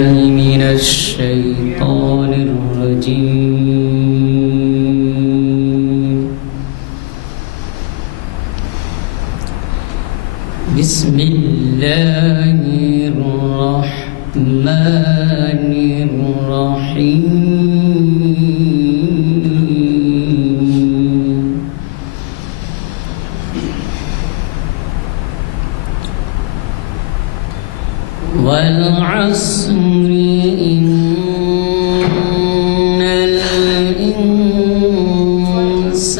من الشيطان الرجيم. بسم الله الرحمن الرحيم. والعصر إن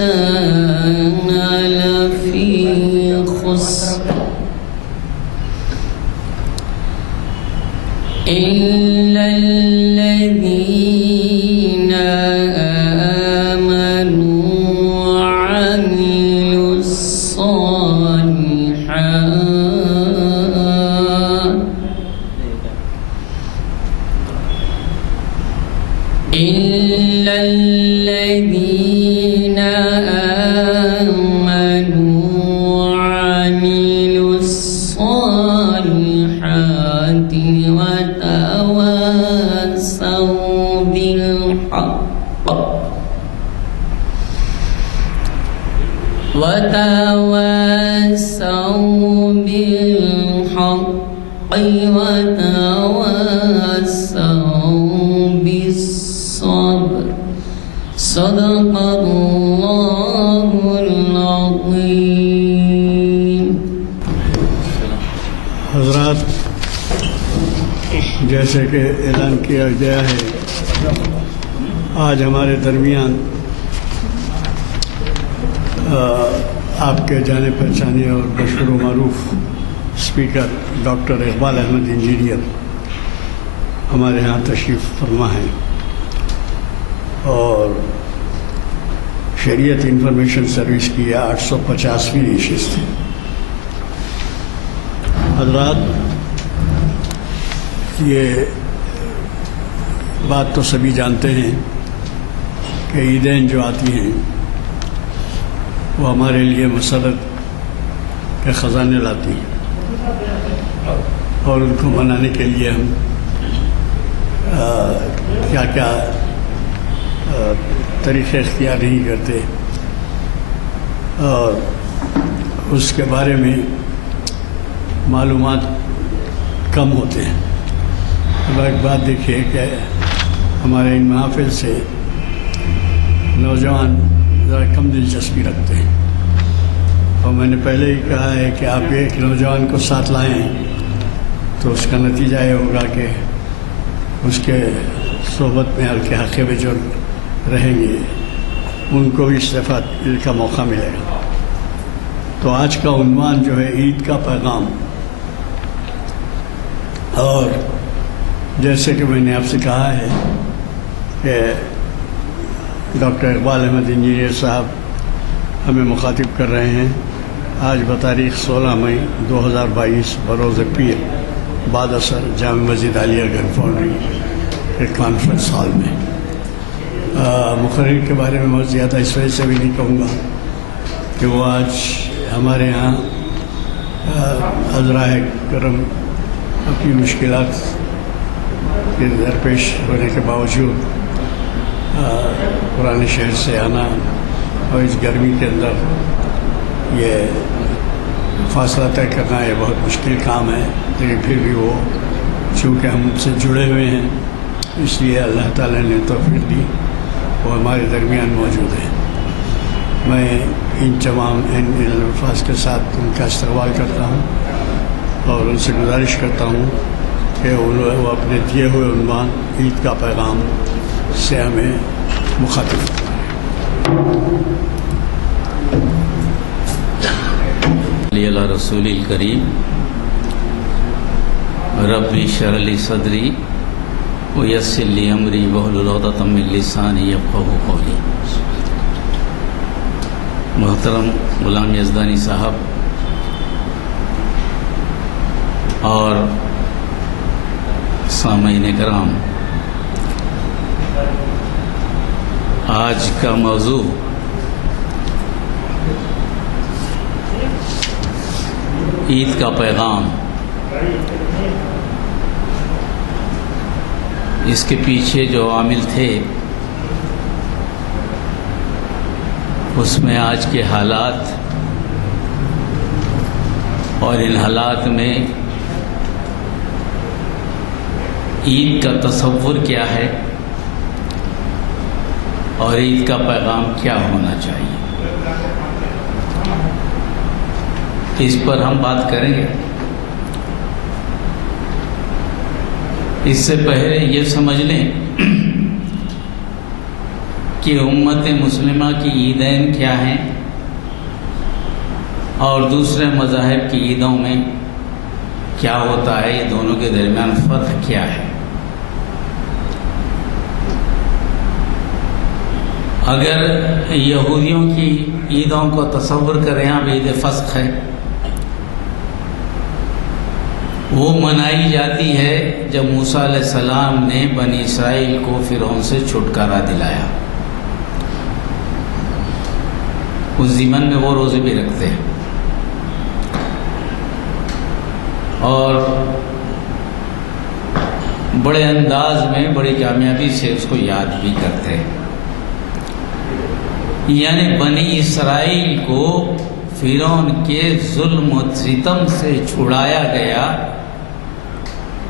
الإنسان لفي خسر إلا الذين آمنوا وعملوا الصالحات إلا الذين آمنوا وعملوا الصالحات وتواصوا بالحق وتواصوا بالصبر. صدق اللہ العظیم. حضرات، جیسے کہ اعلان کیا گیا ہے، آج ہمارے درمیان آپ کے جانے پہچانے اور مشہور و معروف speaker doctor Iqbal Ahmed engineer ہمارے ہاں تشریف فرما ہیں اور شریعت انفارمیشن سروس کی 850ویں نشست ہے. حضرات، یہ بات تو سبھی جانتے ہیں کہ عیدین جو آتی ہیں وہ ہمارے لیے مسرت کے خزانے لاتی ہیں اور ان کو منانے کے لیے ہم کیا کیا طریقے اختیار نہیں کرتے اور اس کے بارے میں معلومات کم ہوتے ہیں. اب ایک بات دیکھیے کہ ہمارے ان محافل سے نوجوان ذرا کم دلچسپی رکھتے ہیں اور میں نے پہلے ہی کہا ہے کہ آپ ایک نوجوان کو ساتھ لائیں تو اس کا نتیجہ یہ ہوگا کہ اس کے صحبت میں ہلکے حقے میں جو رہیں گے ان کو بھی استفادے کا موقع ملے گا. تو آج کا عنوان جو ہے عید کا پیغام، اور جیسے کہ میں نے آپ سے کہا ہے کہ ڈاکٹر اقبال احمد انجینئر صاحب ہمیں مخاطب کر رہے ہیں آج بتاریخ 16 مئی 2022 بروز پیر بعد اثر جامع مسجد عالیہ گنج فاؤنڈری ایک کانفرنس ہال میں. مقرر کے بارے میں بہت زیادہ اس وجہ سے بھی نہیں کہوں گا کہ وہ آج ہمارے یہاں عذرائے کرم اپنی مشکلات کے درپیش ہونے کے باوجود پرانے شہر سے آنا اور اس گرمی کے اندر یہ فاصلہ طے کرنا یہ بہت مشکل کام ہے، لیکن پھر بھی وہ چونکہ ہم سے جڑے ہوئے ہیں اس لیے اللہ تعالیٰ نے توفیق دی وہ ہمارے درمیان موجود ہیں. میں ان تمام الفاظ کے ساتھ ان کا استقبال کرتا ہوں اور ان سے گزارش کرتا ہوں کہ وہ اپنے دیے ہوئے عنوان عید کا پیغام سے ہمیں مخاطب کریں. علی رسول الکریم رب اشرح لی صدری ویسر لی امری واحلل عقدۃ من لسانی یفقہوا قولی. محترم غلام یزدانی صاحب اور سامعین کرام، آج کا موضوع عید کا پیغام. اس کے پیچھے جو عامل تھے اس میں آج کے حالات اور ان حالات میں عید کا تصور کیا ہے اور عید کا پیغام کیا ہونا چاہیے، اس پر ہم بات کریں گے۔ اس سے پہلے یہ سمجھ لیں کہ امت مسلمہ کی عیدین کیا ہیں اور دوسرے مذاہب کی عیدوں میں کیا ہوتا ہے، یہ دونوں کے درمیان فرق کیا ہے۔ اگر یہودیوں کی عیدوں کو تصور کریں، اب عید فسق ہے، وہ منائی جاتی ہے جب موسیٰ علیہ السلام نے بنی اسرائیل کو فرعون سے چھٹکارا دلایا، اس ضمن میں وہ روزے بھی رکھتے ہیں اور بڑے انداز میں بڑی کامیابی سے اس کو یاد بھی کرتے ہیں۔ یعنی بنی اسرائیل کو فرعون کے ظلم و ستم سے چھڑایا گیا،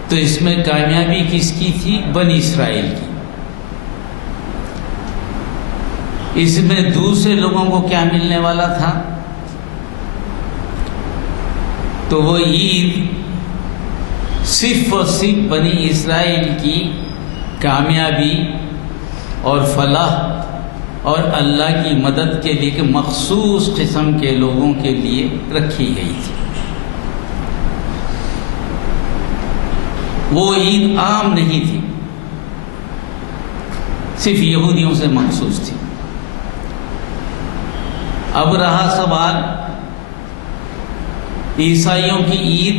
تو اس میں کامیابی کس کی تھی؟ بنی اسرائیل کی۔ اس میں دوسرے لوگوں کو کیا ملنے والا تھا؟ تو وہ عید صرف اور صرف بنی اسرائیل کی کامیابی اور فلاح اور اللہ کی مدد کے لیے کہ مخصوص قسم کے لوگوں کے لیے رکھی گئی تھی۔ وہ عید عام نہیں تھی، صرف یہودیوں سے مخصوص تھی۔ اب رہا سوال عیسائیوں کی عید۔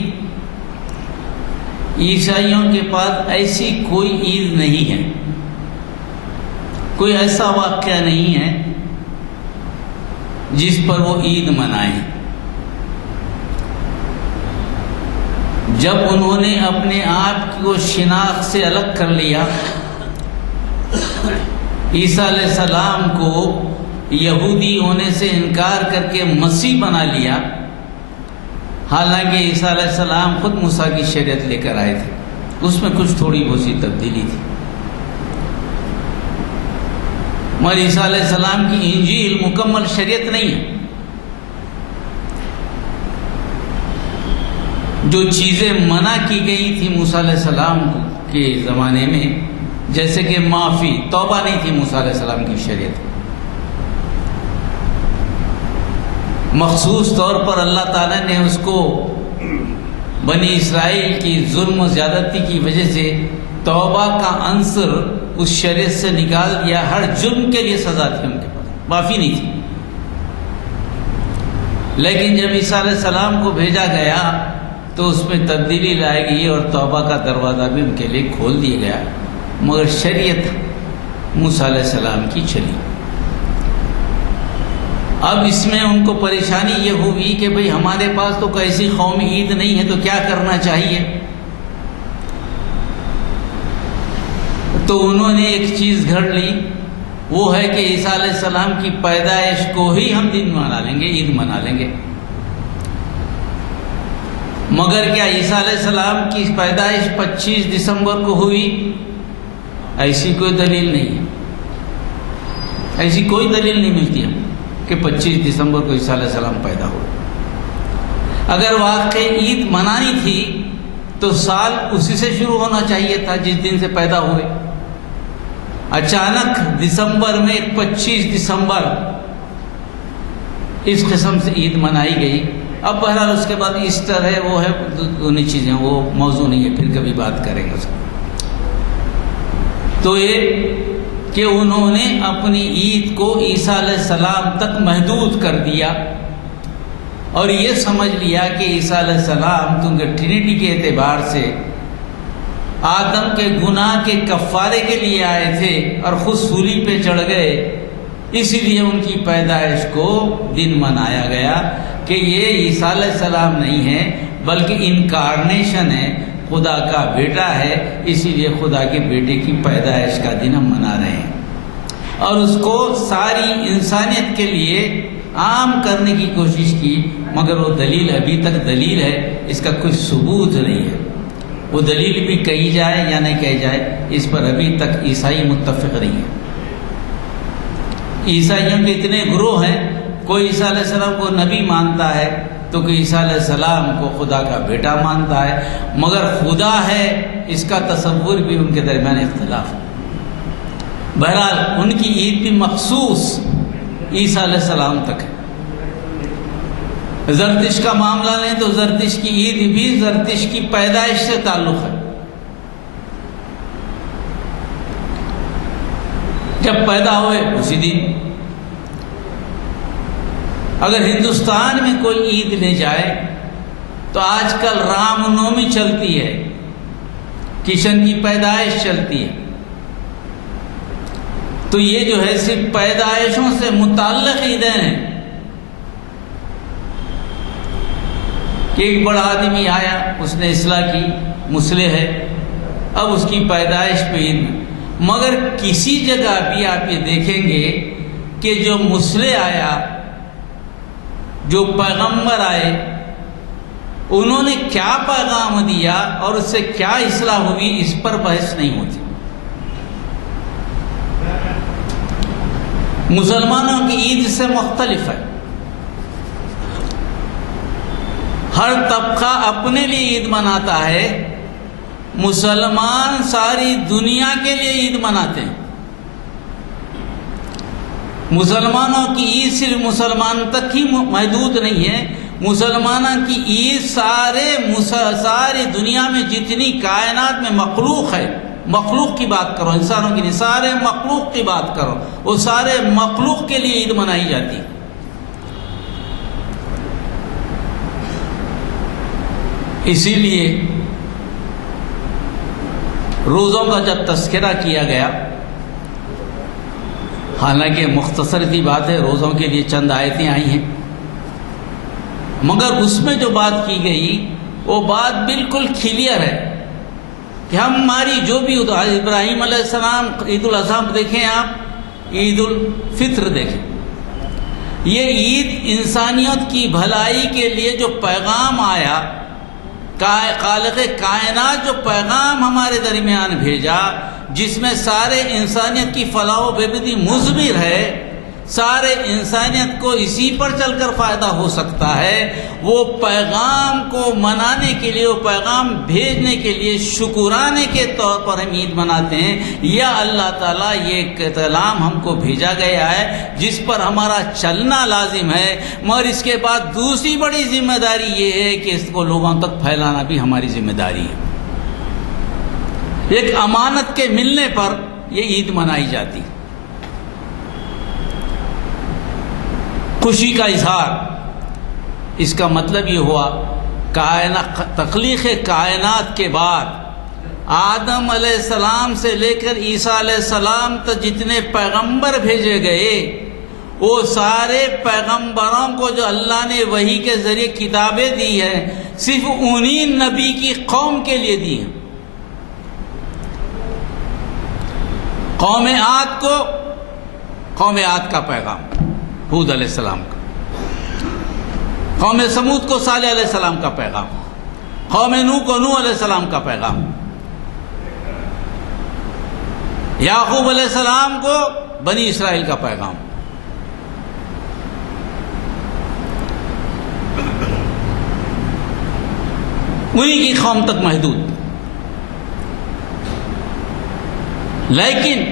عیسائیوں کے پاس ایسی کوئی عید نہیں ہے، کوئی ایسا واقعہ نہیں ہے جس پر وہ عید منائیں۔ جب انہوں نے اپنے آپ کو شناخت سے الگ کر لیا، عیسیٰ علیہ السلام کو یہودی ہونے سے انکار کر کے مسیح بنا لیا، حالانکہ عیسیٰ علیہ السلام خود موسیٰ کی شریعت لے کر آئے تھے، اس میں کچھ تھوڑی بہت سی تبدیلی تھی، مگر عیسیٰ علیہ السلام کی انجیل مکمل شریعت نہیں ہے۔ جو چیزیں منع کی گئی تھی موسیٰ علیہ السلام کے زمانے میں، جیسے کہ معافی، توبہ نہیں تھی موسیٰ علیہ السلام کی شریعت۔ مخصوص طور پر اللہ تعالیٰ نے اس کو بنی اسرائیل کی ظلم و زیادتی کی وجہ سے توبہ کا عنصر اس شریعت سے نکال دیا۔ ہر جرم کے لیے سزا تھی ان کے پاس، معافی نہیں تھی۔ لیکن جب عیسیٰ علیہ السلام کو بھیجا گیا تو اس میں تبدیلی لائی گئی اور توبہ کا دروازہ بھی ان کے لیے کھول دیا گیا، مگر شریعت موسیٰ علیہ السلام کی چلی۔ اب اس میں ان کو پریشانی یہ ہوئی کہ بھئی ہمارے پاس تو ایسی قومی عید نہیں ہے، تو کیا کرنا چاہیے؟ تو انہوں نے ایک چیز گھڑ لی، وہ ہے کہ عیسیٰ علیہ السلام کی پیدائش کو ہی ہم دن منا لیں گے، عید منا لیں گے۔ مگر کیا عیسیٰ علیہ السلام کی پیدائش 25 دسمبر کو ہوئی؟ ایسی کوئی دلیل نہیں ہے، ایسی کوئی دلیل نہیں ملتی ہے کہ 25 دسمبر کو عیسیٰ علیہ السلام پیدا ہوئے۔ اگر واقعی عید منانی تھی تو سال اسی سے شروع ہونا چاہیے تھا جس دن سے پیدا ہوئے۔ اچانک دسمبر میں 25 دسمبر اس قسم سے عید منائی گئی۔ اب بہرحال اس کے بعد ایسٹر ہے، وہ ہے، دونوں چیزیں، وہ موضوع نہیں ہے، پھر کبھی بات کریں گے اس کو۔ تو یہ کہ انہوں نے اپنی عید کو عیسیٰ علیہ السلام تک محدود کر دیا اور یہ سمجھ لیا کہ عیسیٰ علیہ السلام کیونکہ ٹرینٹی کے اعتبار سے آدم کے گناہ کے کفارے کے لیے آئے تھے اور خود سولی پہ چڑھ گئے، اسی لیے ان کی پیدائش کو دن منایا گیا کہ یہ عیسیٰ علیہ السلام نہیں ہے بلکہ انکارنیشن ہے، خدا کا بیٹا ہے، اسی لیے خدا کے بیٹے کی پیدائش کا دن ہم منا رہے ہیں، اور اس کو ساری انسانیت کے لیے عام کرنے کی کوشش کی، مگر وہ دلیل ابھی تک دلیل ہے، اس کا کوئی ثبوت نہیں ہے۔ وہ دلیل بھی کہی جائے یا نہیں کہی جائے، اس پر ابھی تک عیسائی متفق نہیں ہے۔ عیسائیوں کے اتنے گروہ ہیں، کوئی عیسیٰ علیہ السلام کو نبی مانتا ہے تو کوئی عیسیٰ علیہ السلام کو خدا کا بیٹا مانتا ہے، مگر خدا ہے اس کا تصور بھی ان کے درمیان اختلاف ہے۔ بہرحال ان کی عید بھی مخصوص عیسیٰ علیہ السلام تک ہے۔ زرتش کا معاملہ لیں تو زرتش کی عید بھی زرتش کی پیدائش سے تعلق ہے۔ جب پیدا ہوئے اسی دن۔ اگر ہندوستان میں کوئی عید لے جائے تو آج کل رام نومی چلتی ہے، کشن کی پیدائش چلتی ہے، تو یہ جو ہے صرف پیدائشوں سے متعلق عیدیں ہیں کہ ایک بڑا آدمی آیا، اس نے اصلاح کی، مسلح ہے، اب اس کی پیدائش پہ عید میں۔ مگر کسی جگہ بھی آپ یہ دیکھیں گے کہ جو مسلح آیا، جو پیغمبر آئے، انہوں نے کیا پیغام دیا اور اس سے کیا اصلاح ہوئی، اس پر بحث نہیں ہوتی۔ مسلمانوں کی عید سے مختلف ہے، ہر طبقہ اپنے لیے عید مناتا ہے، مسلمان ساری دنیا کے لیے عید مناتے ہیں۔ مسلمانوں کی عید صرف مسلمان تک ہی محدود نہیں ہے، مسلمانوں کی عید ساری دنیا میں جتنی کائنات میں مخلوق ہے، مخلوق کی بات کرو، انسانوں کی نہیں، سارے مخلوق کی بات کرو، وہ سارے مخلوق کے لیے عید منائی جاتی ہے۔ اسی لیے روزوں کا جب تذکرہ کیا گیا، حالانکہ مختصر سی بات ہے، روزوں کے لیے چند آیتیں آئی ہیں، مگر اس میں جو بات کی گئی وہ بات بالکل کلیئر ہے کہ ہماری جو بھی ابراہیم علیہ السلام عید الاضحیٰ دیکھیں، آپ عید الفطر دیکھیں، یہ عید انسانیت کی بھلائی کے لیے جو پیغام آیا، خالق کائنات جو پیغام ہمارے درمیان بھیجا، جس میں سارے انسانیت کی فلاح و بہبودی مضمر ہے، سارے انسانیت کو اسی پر چل کر فائدہ ہو سکتا ہے، وہ پیغام کو منانے کے لیے، وہ پیغام بھیجنے کے لیے شکرانے کے طور پر ہم عید مناتے ہیں۔ یا اللہ تعالیٰ یہ کلام ہم کو بھیجا گیا ہے جس پر ہمارا چلنا لازم ہے، مگر اس کے بعد دوسری بڑی ذمہ داری یہ ہے کہ اس کو لوگوں تک پھیلانا بھی ہماری ذمہ داری ہے۔ ایک امانت کے ملنے پر یہ عید منائی جاتی، خوشی کا اظہار۔ اس کا مطلب یہ ہوا تخلیق کائنات کے بعد آدم علیہ السلام سے لے کر عیسیٰ علیہ السلام تک جتنے پیغمبر بھیجے گئے، وہ سارے پیغمبروں کو جو اللہ نے وحی کے ذریعے کتابیں دی ہیں، صرف انہی نبی کی قوم کے لیے دی ہیں۔ قوم عاد کو قوم عاد کا پیغام ہود علیہ السلام کا، قوم سمود کو صالح علیہ السلام کا پیغام، قوم نوح کو نوح علیہ السلام کا پیغام، یعقوب علیہ السلام کو بنی اسرائیل کا پیغام۔ انہی کی قوم تک محدود۔ لیکن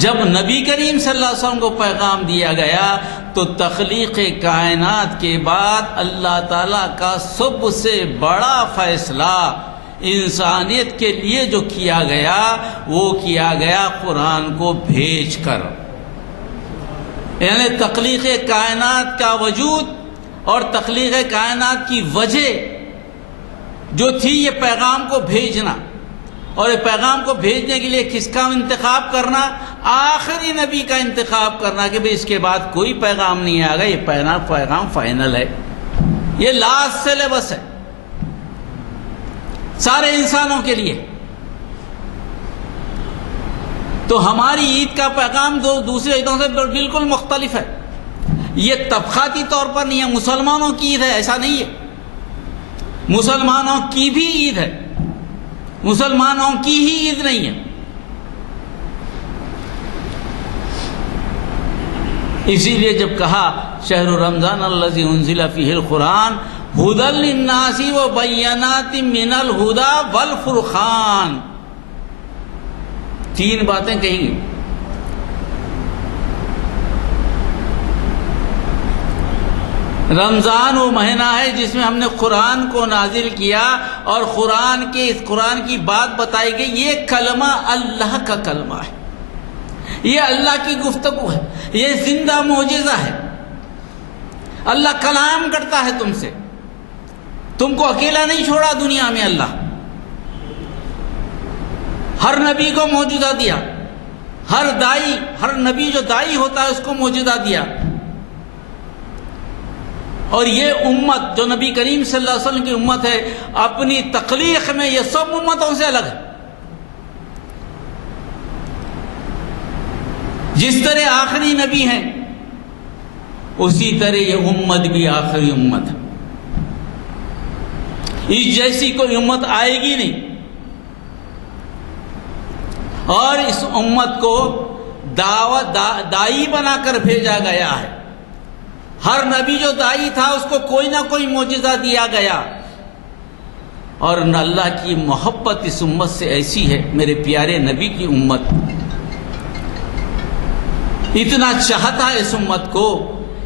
جب نبی کریم صلی اللہ علیہ وسلم کو پیغام دیا گیا تو تخلیق کائنات کے بعد اللہ تعالیٰ کا سب سے بڑا فیصلہ انسانیت کے لیے جو کیا گیا، وہ کیا گیا قرآن کو بھیج کر۔ یعنی تخلیق کائنات کا وجود اور تخلیق کائنات کی وجہ جو تھی یہ پیغام کو بھیجنا، اور یہ پیغام کو بھیجنے کے لیے کس کا انتخاب کرنا؟ آخری نبی کا انتخاب کرنا کہ بھئی اس کے بعد کوئی پیغام نہیں آئے گا، یہ پیغام فائنل ہے، یہ لاسٹ سلیبس ہے۔ سارے انسانوں کے لیے. تو ہماری عید کا پیغام دوسرے عیدوں سے بالکل مختلف ہے. یہ طبقاتی طور پر نہیں ہے. مسلمانوں کی عید ہے ایسا نہیں ہے. مسلمانوں کی بھی عید ہے, مسلمانوں کی ہی عید نہیں ہے. اسی لیے جب کہا شہر رمضان الذی انزل فیہ القرآن ھدی للناس وبینات من الھدی والفرقان, 3 باتیں کہیں گی. رمضان وہ مہینہ ہے جس میں ہم نے قرآن کو نازل کیا اور قرآن کی بات بتائی گئی. یہ کلمہ اللہ کا کلمہ ہے, یہ اللہ کی گفتگو ہے, یہ زندہ معجزہ ہے. اللہ کلام کرتا ہے تم سے, تم کو اکیلا نہیں چھوڑا دنیا میں. اللہ ہر نبی کو معجزہ دیا, ہر نبی جو دائی ہوتا ہے اس کو معجزہ دیا. اور یہ امت جو نبی کریم صلی اللہ علیہ وسلم کی امت ہے, اپنی تخلیق میں یہ سب امتوں سے الگ ہے. جس طرح آخری نبی ہیں اسی طرح یہ امت بھی آخری امت ہے. اس جیسی کوئی امت آئے گی نہیں. اور اس امت کو دائی بنا کر بھیجا گیا ہے. ہر نبی جو دائی تھا اس کو کوئی نہ کوئی معجزہ دیا گیا. اور اللہ کی محبت اس امت سے ایسی ہے, میرے پیارے نبی کی امت اتنا چاہتا ہے اس امت کو,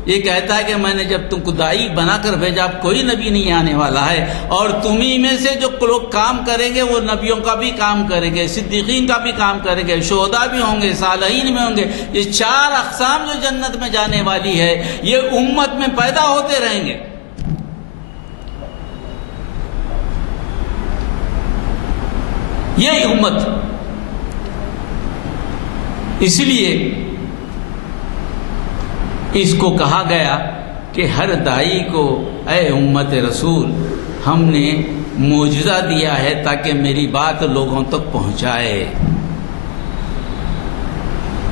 یہ کہتا ہے کہ میں نے جب تم کو دائی بنا کر بھیجا, اب کوئی نبی نہیں آنے والا ہے, اور تمہیں میں سے جو لوگ کام کریں گے وہ نبیوں کا بھی کام کریں گے, صدیقین کا بھی کام کریں گے, شہداء بھی ہوں گے, صالحین بھی ہوں گے. یہ 4 اقسام جو جنت میں جانے والی ہے یہ امت میں پیدا ہوتے رہیں گے. یہ امت, اس لیے اس کو کہا گیا کہ ہر دائی کو اے امت رسول ہم نے معجزہ دیا ہے تاکہ میری بات لوگوں تک پہنچائے.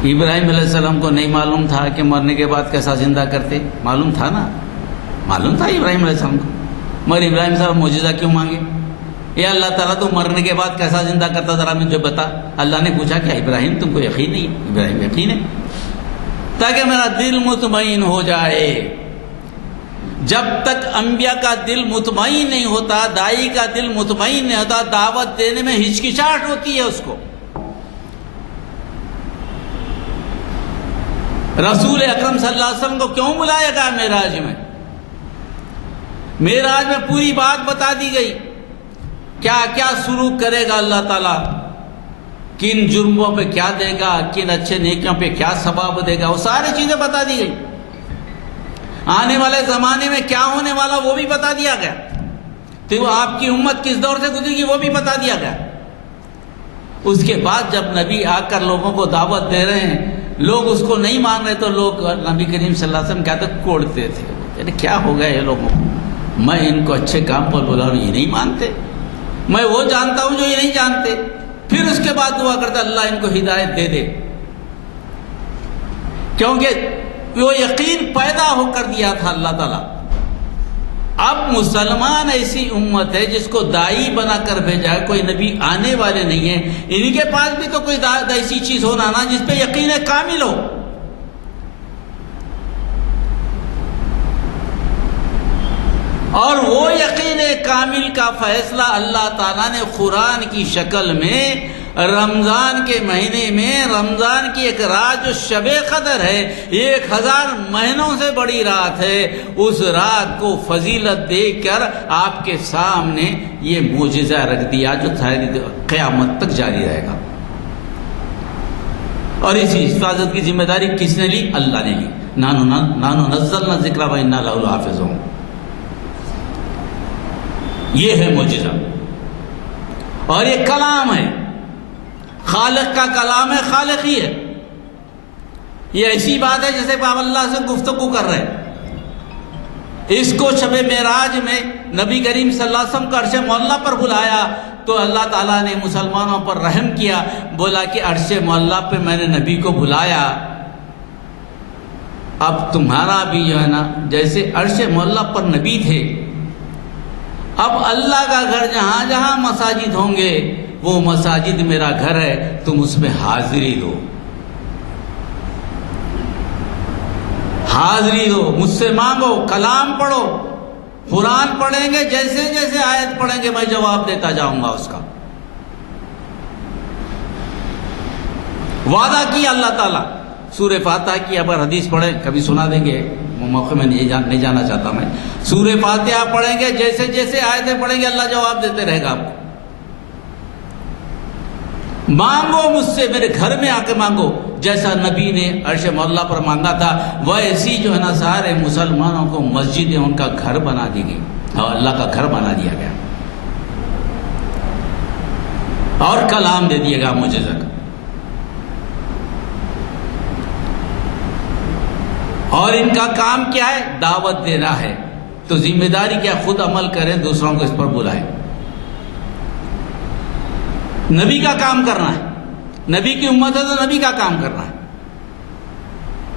ابراہیم علیہ السلام کو نہیں معلوم تھا کہ مرنے کے بعد کیسا زندہ کرتے؟ معلوم تھا نا, معلوم تھا ابراہیم علیہ السلام کو. مگر ابراہیم صاحب معجزہ کیوں مانگے؟ یا اللہ تعالیٰ تو مرنے کے بعد کیسا زندہ کرتا ذرا مجھے بتا. اللہ نے پوچھا کہ ابراہیم تم کو یقین نہیں؟ ابراہیم یقین ہے, تاکہ میرا دل مطمئن ہو جائے. جب تک انبیاء کا دل مطمئن نہیں ہوتا, دائی کا دل مطمئن نہیں ہوتا, دعوت دینے میں ہچکچاہٹ ہوتی ہے اس کو. رسول اکرم صلی اللہ علیہ وسلم کو کیوں بلایا گیا معراج میں؟ معراج میں پوری بات بتا دی گئی, کیا کیا سلوک کرے گا اللہ تعالیٰ, کن جرموں پہ کیا دے گا, کن اچھے نیکیوں پہ کیا ثواب دے گا, وہ ساری چیزیں بتا دی گئی. آنے والے زمانے میں کیا ہونے والا وہ بھی بتا دیا گیا. تو وہ آپ کی امت کس دور سے گزرے گی وہ بھی بتا دیا گیا. اس کے بعد جب نبی آ کر لوگوں کو دعوت دے رہے ہیں, لوگ اس کو نہیں مان رہے, تو لوگ نبی کریم صلی اللہ علیہ وسلم کہتے کوڑتے تھے, یعنی کیا ہو گیا یہ لوگوں کو, میں ان کو اچھے کام پر بلا رہا ہوں, یہ نہیں مانتے, میں وہ جانتا ہوں جو یہ نہیں جانتے. پھر اس کے بعد دعا کرتا اللہ ان کو ہدایت دے دے, کیونکہ وہ یقین پیدا ہو کر دیا تھا اللہ تعالیٰ. اب مسلمان ایسی امت ہے جس کو دائی بنا کر بھیجا ہے, کوئی نبی آنے والے نہیں ہیں, ان کے پاس بھی تو کوئی ایسی چیز ہونا نا جس پہ یقین کامل ہو. اور وہ یقین کامل کا فیصلہ اللہ تعالیٰ نے قرآن کی شکل میں رمضان کے مہینے میں, رمضان کی ایک رات جو شب قدر ہے, 1000 مہینوں سے بڑی رات ہے, اس رات کو فضیلت دے کر آپ کے سامنے یہ معجزہ رکھ دیا جو قیامت تک جاری رہے گا. اور اسی حفاظت کی ذمہ داری کس نے لی؟ اللہ نے لی. نحن نزلنا الذکر وإنا لہ لحافظون. یہ ہے معجزہ, اور یہ کلام ہے, خالق کا کلام ہے, خالق ہی ہے. یہ ایسی بات ہے جیسے آپ اللہ سے گفتگو کر رہے ہیں. اس کو شب معراج میں نبی کریم صلی اللہ علیہ وسلم کا عرش معلیٰ پر بلایا, تو اللہ تعالیٰ نے مسلمانوں پر رحم کیا، بولا کہ عرش معلیٰ پہ میں نے نبی کو بلایا، اب تمہارا بھی جو ہے نا جیسے عرش معلیٰ پر نبی تھے، اب اللہ کا گھر جہاں جہاں مساجد ہوں گے وہ مساجد میرا گھر ہے، تم اس میں حاضری دو، حاضری دو، مجھ سے مانگو، کلام پڑھو، قرآن پڑھیں گے، جیسے جیسے آیت پڑھیں گے میں جواب دیتا جاؤں گا اس کا۔ وعدہ کیا اللہ تعالیٰ۔ سورہ فاتحہ کی اگر حدیث پڑھیں، کبھی سنا دیں گے، وہ موقع میں نہیں جانا چاہتا میں، سورہ فاتحہ پڑھیں گے، جیسے جیسے آیتیں پڑھیں گے اللہ جواب دیتے رہے گا آپ کو۔ مانگو مجھ سے، میرے گھر میں آ کے مانگو، جیسا نبی نے عرش معلیٰ پر مانگا تھا ویسی جو ہے نا سارے مسلمانوں کو مسجدیں ان کا گھر بنا دی گئی اور اللہ کا گھر بنا دیا گیا اور کلام دے دیا گیا معجزہ کا۔ اور ان کا کام کیا ہے؟ دعوت دینا ہے، تو ذمہ داری کیا؟ خود عمل کریں، دوسروں کو اس پر بلائیں۔ نبی کا کام کرنا ہے، نبی کی امت ہے تو نبی کا کام کرنا ہے،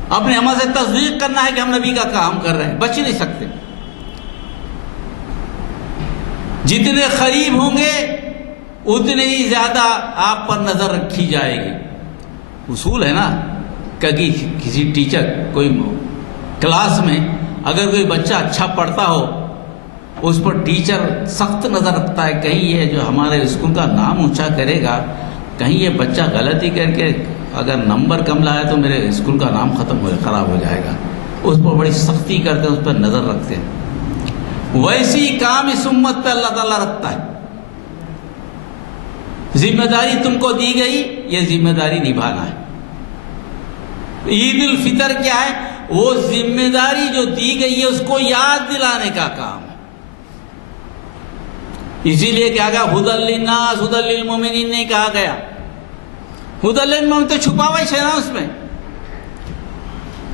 اپنے عمل سے تصدیق کرنا ہے کہ ہم نبی کا کام کر رہے ہیں، بچ نہیں سکتے۔ جتنے قریب ہوں گے اتنے ہی زیادہ آپ پر نظر رکھی جائے گی۔ اصول ہے نا کہ کسی ٹیچر کوئی کلاس میں اگر کوئی بچہ اچھا پڑھتا ہو اس پر ٹیچر سخت نظر رکھتا ہے، کہیں یہ جو ہمارے اسکول کا نام اونچا کرے گا، کہیں یہ بچہ غلطی کر کے اگر نمبر کم لایا تو میرے اسکول کا نام خراب ہو جائے گا، اس پر بڑی سختی کرتے ہیں، اس پر نظر رکھتے ہیں۔ ویسی کام اس امت پہ اللہ تعالیٰ رکھتا ہے۔ ذمہ داری تم کو دی گئی، یہ ذمہ داری نبھانا ہے۔ عید الفطر کیا ہے؟ وہ ذمہ داری جو دی گئی ہے اس کو یاد دلانے کا کام ہے۔ اسی لیے کیا گیا؟ ہدی للناس ہدی للمؤمنین نہیں کہا گیا۔ ہدی للمؤمنین تو چھپا ہوا ہے نا اس میں،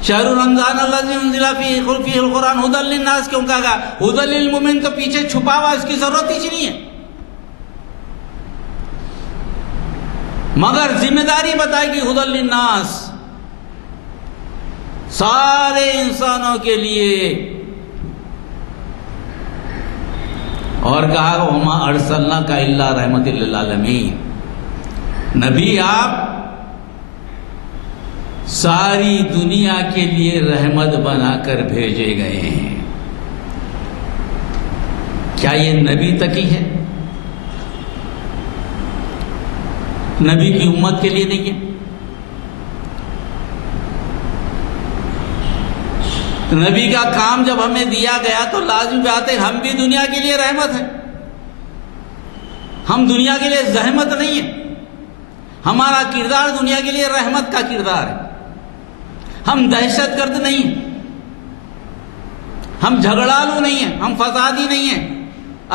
شہر رمضان الذی انزل فیہ القرآن ہدی للناس کیوں کہا گیا؟ ہدی للمؤمنین تو پیچھے چھپا ہوا، اس کی ضرورت ہی نہیں ہے، مگر ذمہ داری بتائے گی ہدی للناس، سارے انسانوں کے لیے۔ اور کہا وما ارسلناک الا رحمۃ للعالمین، نبی آپ ساری دنیا کے لیے رحمت بنا کر بھیجے گئے ہیں۔ کیا یہ نبی تک ہی ہے؟ نبی کی امت کے لیے نہیں ہے؟ نبی کا کام جب ہمیں دیا گیا تو لازمی بات ہے ہم بھی دنیا کے لیے رحمت ہیں، ہم دنیا کے لیے زحمت نہیں ہے، ہمارا کردار دنیا کے لیے رحمت کا کردار ہے، ہم دہشت گرد نہیں ہیں، ہم جھگڑالو نہیں ہیں، ہم فسادی نہیں ہیں۔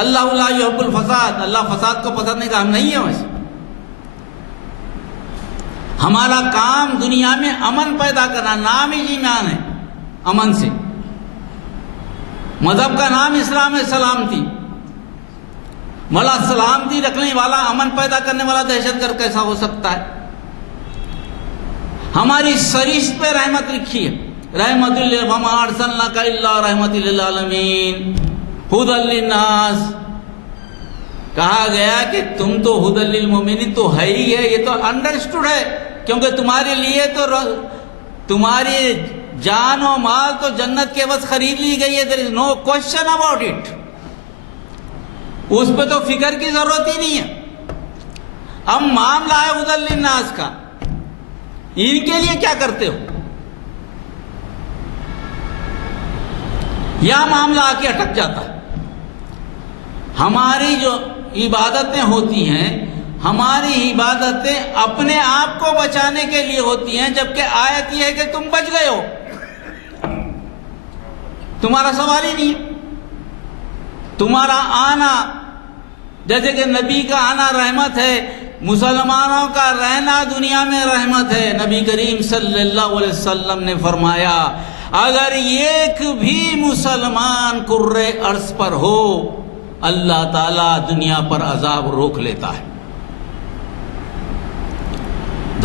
اللہ لا یحب الفساد، اللہ فساد کو پسند نہیں کرتا، ہم نہیں ہیں ویسے۔ ہمارا کام دنیا میں امن پیدا کرنا، نام ہی ایمان ہے امن سے، مذہب کا نام اسلام ہے، سلامتی، ملا سلامتی رکھنے والا، امن پیدا کرنے والا دہشت گرد کیسا ہو سکتا ہے؟ ہماری سرشت پہ رحمت لکھی ہے، رحمت وما ارسلناک الا رحمۃ للعالمین ہدی للناس۔ کہا گیا کہ تم تو ہدی للمؤمنین تو ہے ہی ہے، یہ تو انڈرسٹوڈ ہے، کیونکہ تمہارے لیے تو تمہاری جان و مال تو جنت کے بس خرید لی گئی ہے، there is no question about it، اس پہ تو فکر کی ضرورت ہی نہیں ہے۔ اب معاملہ ہے ہدی للناس کا، ان کے لیے کیا کرتے ہو؟ یا معاملہ آ کے اٹک جاتا ہے۔ ہماری جو عبادتیں ہوتی ہیں، ہماری عبادتیں اپنے آپ کو بچانے کے لیے ہوتی ہیں، جبکہ آیت یہ ہے کہ تم بچ گئے ہو، تمہارا سوال ہی نہیں ہے۔ تمہارا آنا، جیسے کہ نبی کا آنا رحمت ہے، مسلمانوں کا رہنا دنیا میں رحمت ہے۔ نبی کریم صلی اللہ علیہ وسلم نے فرمایا اگر ایک بھی مسلمان کرۂ ارض پر ہو اللہ تعالیٰ دنیا پر عذاب روک لیتا ہے.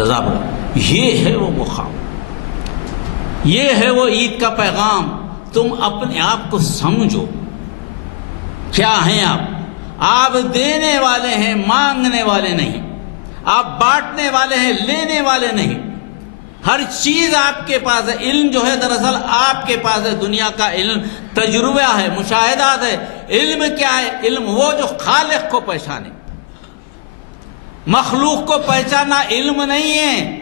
عذاب، یہ ہے وہ مقام، یہ ہے وہ عید کا پیغام. تم اپنے آپ کو سمجھو، کیا ہیں آپ؟ آپ دینے والے ہیں، مانگنے والے نہیں. آپ بانٹنے والے ہیں، لینے والے نہیں. ہر چیز آپ کے پاس ہے. علم جو ہے دراصل آپ کے پاس ہے. دنیا کا علم تجربہ ہے، مشاہدات ہے. علم کیا ہے؟ علم وہ جو خالق کو پہچانے. مخلوق کو پہچاننا علم نہیں ہے،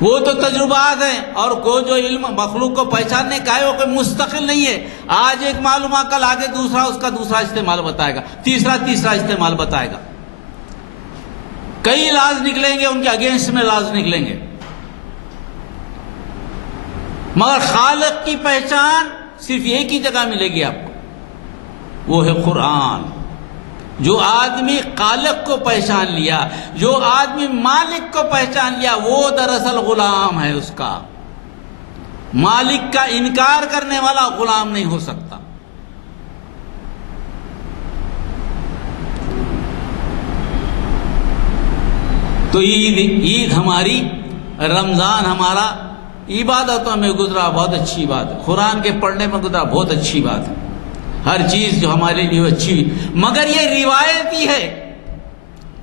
وہ تو تجربات ہیں. اور کوئی جو علم مخلوق کو پہچاننے کا ہے وہ کوئی مستقل نہیں ہے. آج ایک معلوم ہے، کل آگے دوسرا اس کا دوسرا استعمال بتائے گا، تیسرا استعمال بتائے گا. کئی لاز نکلیں گے، ان کے اگینسٹ میں لاز نکلیں گے. مگر خالق کی پہچان صرف ایک ہی جگہ ملے گی آپ کو، وہ ہے قرآن. جو آدمی خالق کو پہچان لیا، جو آدمی مالک کو پہچان لیا، وہ دراصل غلام ہے اس کا. مالک کا انکار کرنے والا غلام نہیں ہو سکتا. تو عید ہماری، رمضان ہمارا عبادتوں میں گزرا بہت اچھی بات ہے. قرآن کے پڑھنے میں گزرا بہت اچھی بات ہے. ہر چیز جو ہمارے لیے اچھی، مگر یہ روایتی ہے،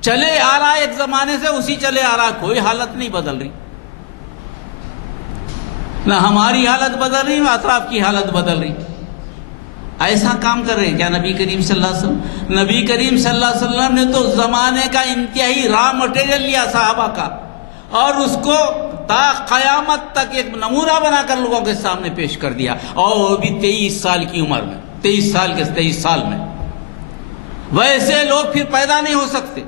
چلے آ رہا ایک زمانے سے اسی چلے آ رہا. کوئی حالت نہیں بدل رہی، نہ ہماری حالت بدل رہی نہ اطراف کی حالت بدل رہی. ایسا کام کر رہے ہیں کیا نبی کریم صلی اللہ علیہ وسلم؟ نبی کریم صلی اللہ علیہ وسلم نے تو زمانے کا انتہائی را مٹیریل لیا صحابہ کا، اور اس کو تا قیامت تک ایک نمونہ بنا کر لوگوں کے سامنے پیش کر دیا. اور وہ بھی 23 سال کی عمر میں، 23 سال میں. ویسے لوگ پھر پیدا نہیں ہو سکتے.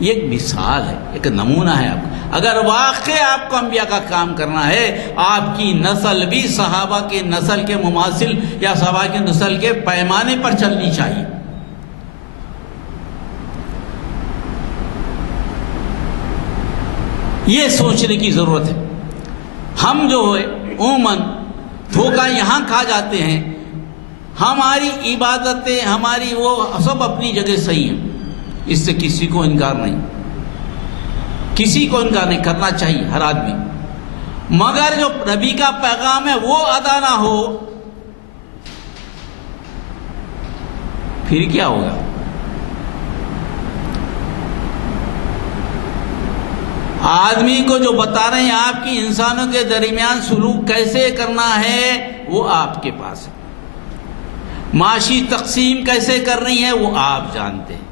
یہ ایک مثال ہے، ایک نمونہ ہے آپ کا. اگر واقعی آپ کو انبیاء کا کام کرنا ہے، آپ کی نسل بھی صحابہ کی نسل کے مماثل یا صحابہ کی نسل کے پیمانے پر چلنی چاہیے. یہ سوچنے کی ضرورت ہے. ہم جو ہے عموماً دھوکہ یہاں کھا جاتے ہیں. ہماری عبادتیں، ہماری وہ سب اپنی جگہ صحیح ہیں، اس سے کسی کو انکار نہیں، کسی کو انکار نہیں کرنا چاہیے ہر آدمی. مگر جو نبی کا پیغام ہے وہ ادا نہ ہو، پھر کیا ہوگا؟ آدمی کو جو بتا رہے ہیں آپ کی انسانوں کے درمیان سلوک کیسے کرنا ہے، وہ آپ کے پاس ہے. معاشی تقسیم کیسے کرنی ہے وہ آپ جانتے ہیں.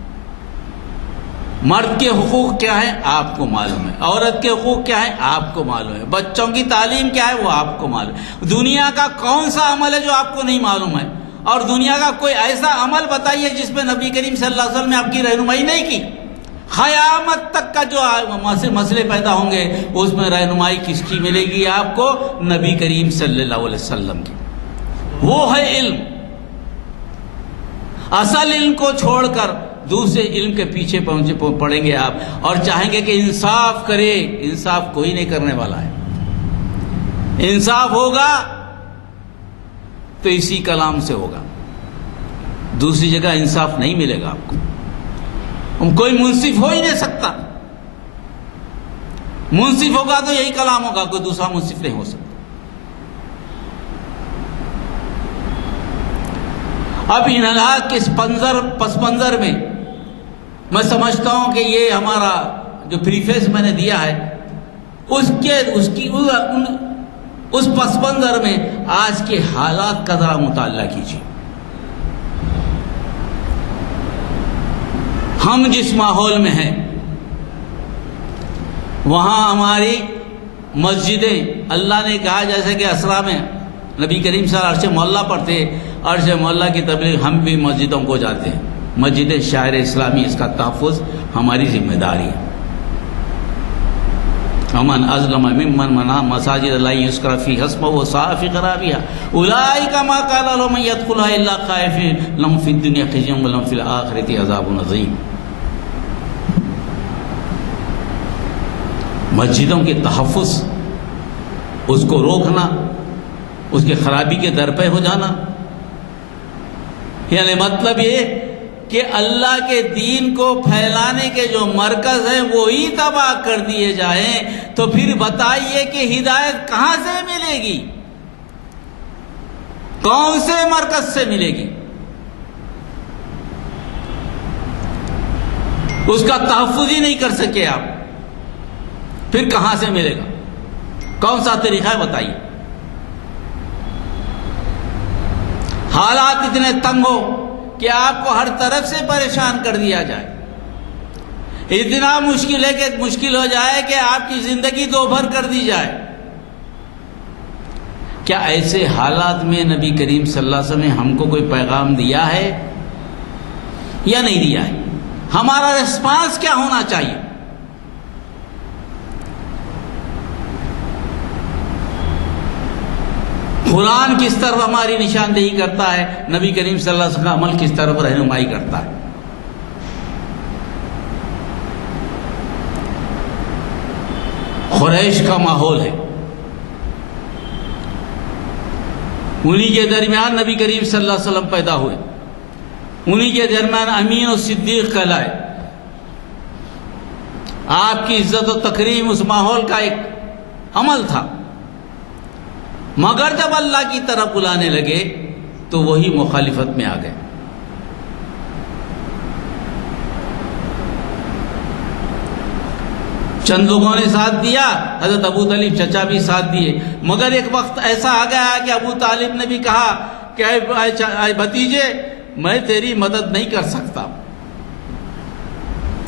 مرد کے حقوق کیا ہیں آپ کو معلوم ہے، عورت کے حقوق کیا ہیں آپ کو معلوم ہے، بچوں کی تعلیم کیا ہے وہ آپ کو معلوم ہے. دنیا کا کون سا عمل ہے جو آپ کو نہیں معلوم ہے؟ اور دنیا کا کوئی ایسا عمل بتائیے جس میں نبی کریم صلی اللہ علیہ وسلم نے آپ کی رہنمائی نہیں کی. قیامت تک کا جو مسئلے پیدا ہوں گے اس میں رہنمائی کس کی ملے گی آپ کو؟ نبی کریم صلی اللہ علیہ وسلم کی. وہ ہے علم. اصل علم کو چھوڑ کر دوسرے علم کے پیچھے پڑیں گے آپ، اور چاہیں گے کہ انصاف کرے. انصاف کوئی نہیں کرنے والا ہے. انصاف ہوگا تو اسی کلام سے ہوگا، دوسری جگہ انصاف نہیں ملے گا آپ کو. کوئی منصف ہو ہی نہیں سکتا. منصف ہوگا تو یہی کلام ہوگا، کوئی دوسرا منصف نہیں ہو سکتا. اب ان حالات کے پس منظر میں میں سمجھتا ہوں کہ یہ ہمارا جو پریفیس میں نے دیا ہے اس پس منظر میں آج کے حالات کا ذرا مطالعہ کیجیے. ہم جس ماحول میں ہیں وہاں ہماری مسجدیں، اللہ نے کہا جیسے کہ اسرا میں نبی کریم صلی اللہ علیہ وسلم عرش محلہ پڑھتے، عرش محلہ کی تبلیغ ہم بھی مسجدوں کو جاتے ہیں. مسجد شاعر اسلامی، اس کا تحفظ ہماری ذمہ داری ہے. امن ازلم ممن منع مساجد اللہ یذکر فیہا اسمہ وسعی فی خرابہا اولئک ما کان لهم ان يدخلوها الا خائفین لهم فی الدنیا خزی ولهم فی الآخرۃ عذاب عظیم. مسجدوں کے تحفظ، اس کو روکنا، اس کے خرابی کے در پہ ہو جانا. یعنی مطلب یہ کہ اللہ کے دین کو پھیلانے کے جو مرکز ہیں وہی تباہ کر دیے جائیں تو پھر بتائیے کہ ہدایت کہاں سے ملے گی؟ کون سے مرکز سے ملے گی؟ اس کا تحفظ ہی نہیں کر سکے آپ، پھر کہاں سے ملے گا؟ کون سا طریقہ ہے بتائیے؟ حالات اتنے تنگ ہو کہ آپ کو ہر طرف سے پریشان کر دیا جائے، اتنا مشکل ہے کہ مشکل ہو جائے کہ آپ کی زندگی دوبھر کر دی جائے. کیا ایسے حالات میں نبی کریم صلی اللہ علیہ وسلم نے ہم کو کوئی پیغام دیا ہے یا نہیں دیا ہے؟ ہمارا ریسپانس کیا ہونا چاہیے؟ قرآن کس طرف ہماری نشاندہی کرتا ہے، نبی کریم صلی اللہ علیہ وسلم کا عمل کس طرف رہنمائی کرتا ہے. قریش کا ماحول ہے، انہی کے درمیان نبی کریم صلی اللہ علیہ وسلم پیدا ہوئے، انہی کے درمیان امین و صدیق کہلائے. آپ کی عزت و تکریم اس ماحول کا ایک عمل تھا، مگر جب اللہ کی طرف بلانے لگے تو وہی مخالفت میں آ گئے. چند لوگوں نے ساتھ دیا، حضرت ابو طالب چچا بھی ساتھ دیے، مگر ایک وقت ایسا آ گیا کہ ابو طالب نے بھی کہا کہ اے بھتیجے میں تیری مدد نہیں کر سکتا.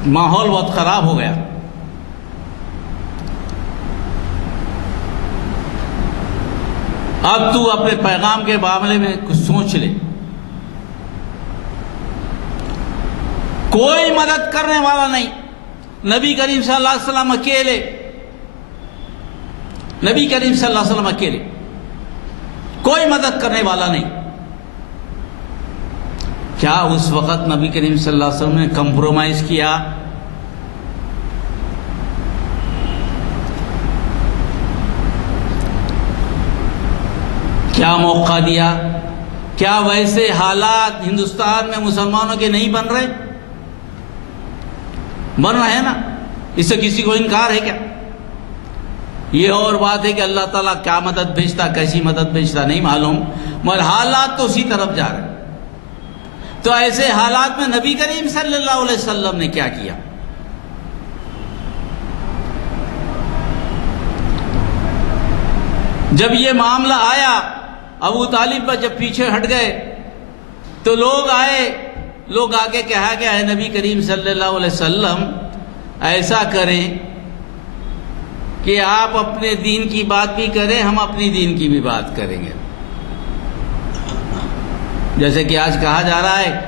ماحول بہت خراب ہو گیا. اب تو اپنے پیغام کے معاملے میں کچھ سوچ لے. کوئی مدد کرنے والا نہیں، نبی کریم صلی اللہ علیہ وسلم اکیلے، نبی کریم صلی اللہ علیہ وسلم اکیلے، کوئی مدد کرنے والا نہیں. کیا اس وقت نبی کریم صلی اللہ علیہ وسلم نے کمپرومائز کیا؟ کیا موقع دیا؟ کیا ویسے حالات ہندوستان میں مسلمانوں کے نہیں بن رہے؟ بن رہے ہیں نا، اس سے کسی کو انکار ہے کیا؟ یہ اور بات ہے کہ اللہ تعالیٰ کیا مدد بھیجتا، کیسی مدد بھیجتا نہیں معلوم، مگر حالات تو اسی طرف جا رہے ہیں. تو ایسے حالات میں نبی کریم صلی اللہ علیہ وسلم نے کیا کیا؟ جب یہ معاملہ آیا، ابو طالب پر جب پیچھے ہٹ گئے تو لوگ آگے کہا کہ اے نبی کریم صلی اللہ علیہ وسلم ایسا کریں کہ آپ اپنے دین کی بات بھی کریں، ہم اپنی دین کی بھی بات کریں گے. جیسے کہ آج کہا جا رہا ہے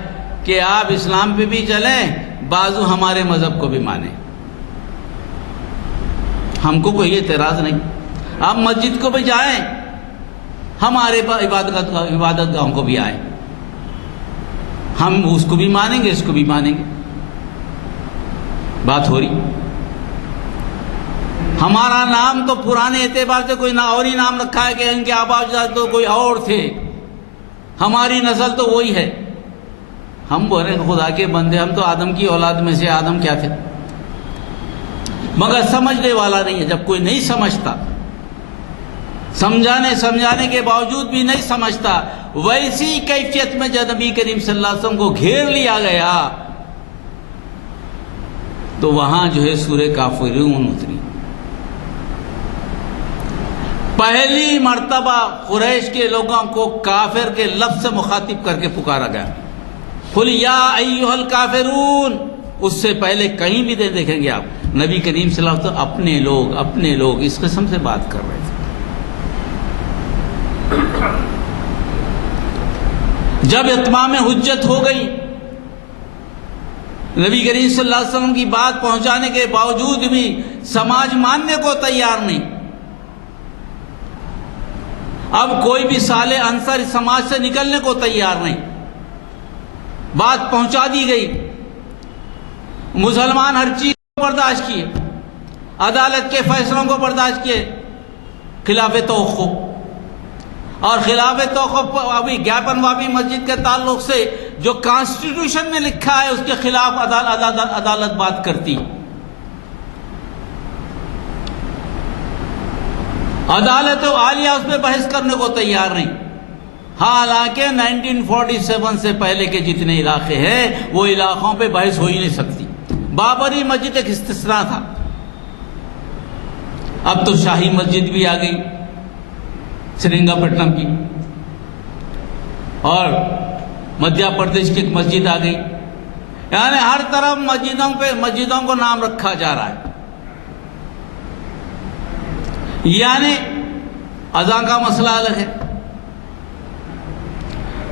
کہ آپ اسلام پہ بھی چلیں، بازو ہمارے مذہب کو بھی مانیں. ہم کو کوئی اعتراض نہیں، آپ مسجد کو بھی جائیں، ہمارے عبادت گاہوں کو بھی آئیں، ہم اس کو بھی مانیں گے، اس کو بھی مانیں گے. بات ہو رہی. ہمارا نام تو پرانے اعتبار سے کوئی اور ہی نام رکھا ہے کہ ان کے آبا اجداد تو کوئی اور تھے، ہماری نسل تو وہی ہے. ہم بولے خدا کے بندے، ہم تو آدم کی اولاد میں سے آدم کیا تھے؟ مگر سمجھنے والا نہیں ہے. جب کوئی نہیں سمجھتا، سمجھانے کے باوجود بھی نہیں سمجھتا، ویسی کیفیت میں جب نبی کریم صلی اللہ علیہ وسلم کو گھیر لیا گیا تو وہاں جو ہے سورہ کافرون اتری. پہلی مرتبہ قریش کے لوگوں کو کافر کے لفظ سے مخاطب کر کے پکارا گیا، قل یا ایھا الکافرون. اس سے پہلے کہیں بھی دیکھیں گے آپ نبی کریم صلی اللہ علیہ وسلم اپنے لوگ اس قسم سے بات کر رہے تھے. جب اتمام حجت ہو گئی، نبی کریم صلی اللہ علیہ وسلم کی بات پہنچانے کے باوجود بھی سماج ماننے کو تیار نہیں. اب کوئی بھی صالح عنصر سماج سے نکلنے کو تیار نہیں. بات پہنچا دی گئی، مسلمان ہر چیز کو برداشت کیے، عدالت کے فیصلوں کو برداشت کیے خلاف توقع. اور خلاف توقف ابھی گیاپن واپی مسجد کے تعلق سے جو کانسٹیٹیوشن میں لکھا ہے اس کے خلاف عدالت بات کرتی. عدالت عالیہ اس پہ بحث کرنے کو تیار نہیں. حالانکہ 1947 سے پہلے کے جتنے علاقے ہیں وہ علاقوں پہ بحث ہو ہی نہیں سکتی. بابری مسجد ایک استثناء تھا. اب تو شاہی مسجد بھی آ گئی سرنگا پٹنم کی، اور مدھیہ پردیش کی ایک مسجد آ گئی. یعنی ہر طرف مسجدوں کو نام رکھا جا رہا ہے. یعنی اذان کا مسئلہ الگ ہے،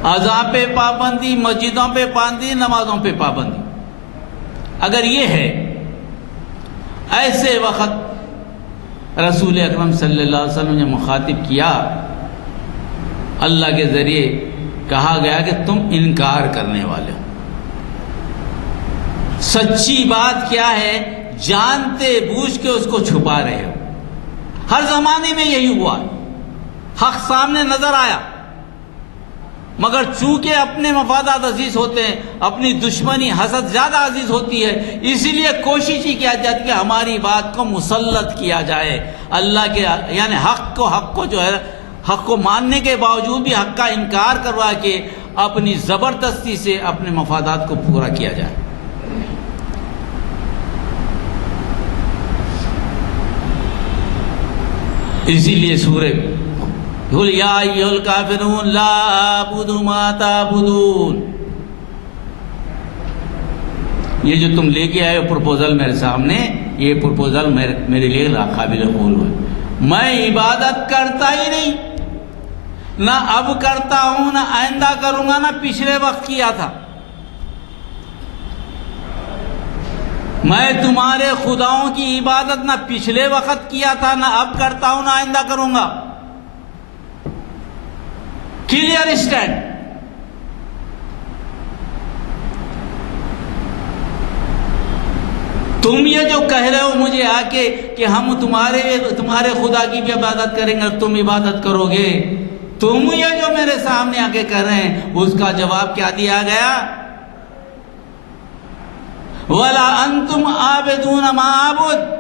اذان پہ پابندی، مسجدوں پہ پابندی، نمازوں پہ پابندی. اگر یہ ہے، ایسے وقت رسول اکرم صلی اللہ علیہ وسلم نے مخاطب کیا، اللہ کے ذریعے کہا گیا کہ تم انکار کرنے والے ہو. سچی بات کیا ہے؟ جانتے بوجھ کے اس کو چھپا رہے ہو. ہر زمانے میں یہی ہوا. حق سامنے نظر آیا، مگر چونکہ اپنے مفادات عزیز ہوتے ہیں، اپنی دشمنی حسد زیادہ عزیز ہوتی ہے، اسی لیے کوشش ہی کیا جاتی ہے کہ ہماری بات کو مسلط کیا جائے. اللہ کے یعنی حق کو جو ہے حق کو ماننے کے باوجود بھی حق کا انکار کروا کے اپنی زبردستی سے اپنے مفادات کو پورا کیا جائے. اسی لیے سورہ قل یا ایھا الکافرون لا اعبد ما تعبدون، یہ جو تم لے کے آئے ہو پروپوزل میرے سامنے، یہ پروپوزل میرے لیے قابل قبول ہے. میں عبادت کرتا ہی نہیں، نہ اب کرتا ہوں، نہ آئندہ کروں گا، نہ پچھلے وقت کیا تھا. میں تمہارے خداؤں کی عبادت نہ پچھلے وقت کیا تھا، نہ اب کرتا ہوں، نہ آئندہ کروں گا. Clear stand. تم یہ جو کہہ رہے ہو مجھے آ کے کہ ہم تمہارے خدا کی بھی عبادت کریں گے، تم عبادت کرو گے، تم یہ جو میرے سامنے آ کے کہہ رہے ہیں، اس کا جواب کیا دیا گیا؟ وَلَا أَنْتُمْ عَابِدُونَ مَا أَعْبُدُ.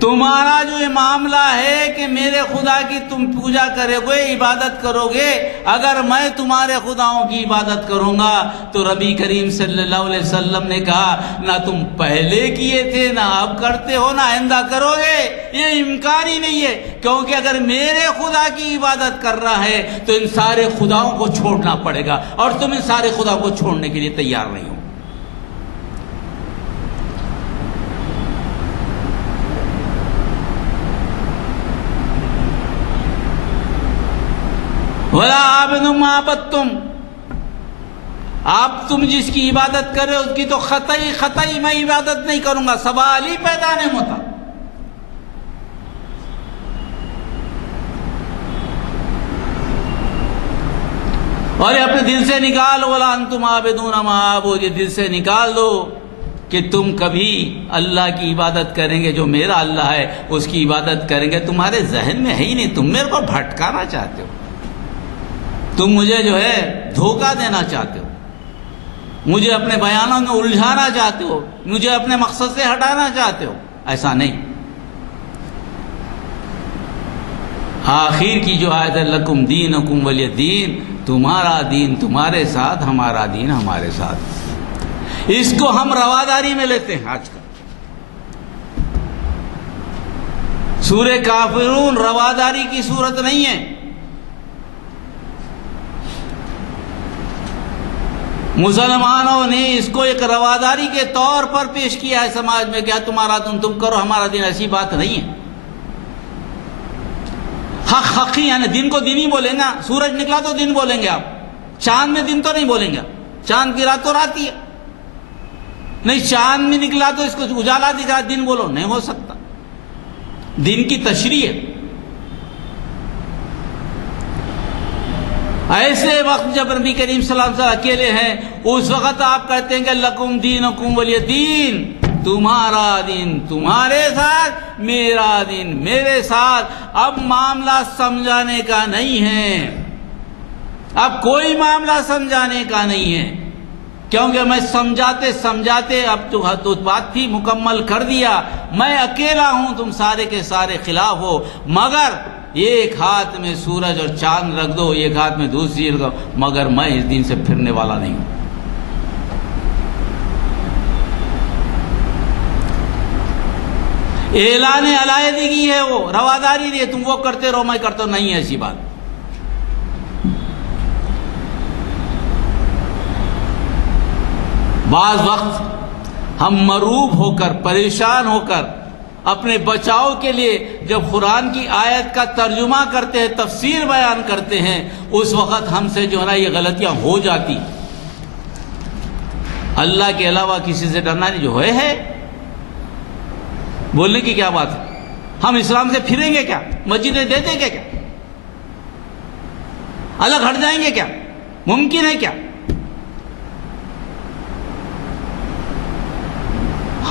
تمہارا جو یہ معاملہ ہے کہ میرے خدا کی تم پوجا کرو گے، عبادت کرو گے، اگر میں تمہارے خداؤں کی عبادت کروں گا تو نبی کریم صلی اللہ علیہ وسلم نے کہا نہ تم پہلے کیے تھے، نہ اب کرتے ہو، نہ آئندہ کرو گے. یہ امکان ہی نہیں ہے، کیونکہ اگر میرے خدا کی عبادت کر رہا ہے تو ان سارے خداؤں کو چھوڑنا پڑے گا، اور تم ان سارے خداؤں کو چھوڑنے کے لیے تیار نہیں ہو. وَلَا عَابِدٌ مَا عَبَدتُّمْ. آپ تم جس کی عبادت کرے اس کی تو قطعی میں عبادت نہیں کروں گا، سوال ہی پیدا نہیں ہوتا. اور یہ اپنے دل سے نکال، وَلَا أَنْتُمْ عَابِدُونَ مَا أَعْبُدُ. یہ دل سے نکال دو کہ تم کبھی اللہ کی عبادت کریں گے، جو میرا اللہ ہے اس کی عبادت کریں گے. تمہارے ذہن میں ہے ہی نہیں. تم میرے کو بھٹکانا چاہتے ہو، تم مجھے جو ہے دھوکہ دینا چاہتے ہو، مجھے اپنے بیانوں میں الجھانا چاہتے ہو، مجھے اپنے مقصد سے ہٹانا چاہتے ہو. ایسا نہیں. آخر کی جو آیت ہے لکم دینکم ولی دین، تمہارا دین تمہارے ساتھ، ہمارا دین ہمارے ساتھ. اس کو ہم رواداری میں لیتے ہیں. آج کل سورہ کافرون رواداری کی صورت نہیں ہے. مسلمانوں نے اس کو ایک رواداری کے طور پر پیش کیا ہے سماج میں، کیا تمہارا دین تم کرو، ہمارا دین. ایسی بات نہیں ہے. حقی یعنی دن کو دن ہی بولیں گا. سورج نکلا تو دن بولیں گے آپ، چاند میں دن تو نہیں بولیں گے. چاند کی رات تو رات ہی ہے. نہیں، چاند میں نکلا تو اس کو اجالا دکھ رہا دن بولو، نہیں ہو سکتا. دن کی تشریح ہے. ایسے وقت جب نبی کریم صلی اللہ علیہ وسلم اکیلے ہیں، اس وقت آپ کہتے ہیں کہ لکم دینکم ولی دین. تمہارا دن تمہارے ساتھ، میرا دن میرے ساتھ۔ اب معاملہ سمجھانے کا نہیں ہے، اب کوئی معاملہ سمجھانے کا نہیں ہے، کیونکہ میں سمجھاتے اب تو بات تھی مکمل کر دیا۔ میں اکیلا ہوں، تم سارے کے سارے خلاف ہو، مگر ایک ہاتھ میں سورج اور چاند رکھ دو، ایک ہاتھ میں دوسری رکھ دو، مگر میں اس دن سے پھرنے والا نہیں ہوں۔ اعلان علیحدگی ہے، وہ رواداری نہیں ہے، تم وہ کرتے رہو میں کرتا ہوں، نہیں ہے ایسی بات۔ بعض وقت ہم مروب ہو کر، پریشان ہو کر، اپنے بچاؤ کے لیے جب قرآن کی آیت کا ترجمہ کرتے ہیں، تفسیر بیان کرتے ہیں، اس وقت ہم سے جو ہے نا یہ غلطیاں ہو جاتی۔ اللہ کے علاوہ کسی سے ڈرنا نہیں، جو ہے بولنے کی کیا بات ہے؟ ہم اسلام سے پھریں گے کیا؟ مسجدیں دے دیں گے کیا؟ الگ ہٹ جائیں گے کیا؟ ممکن ہے کیا؟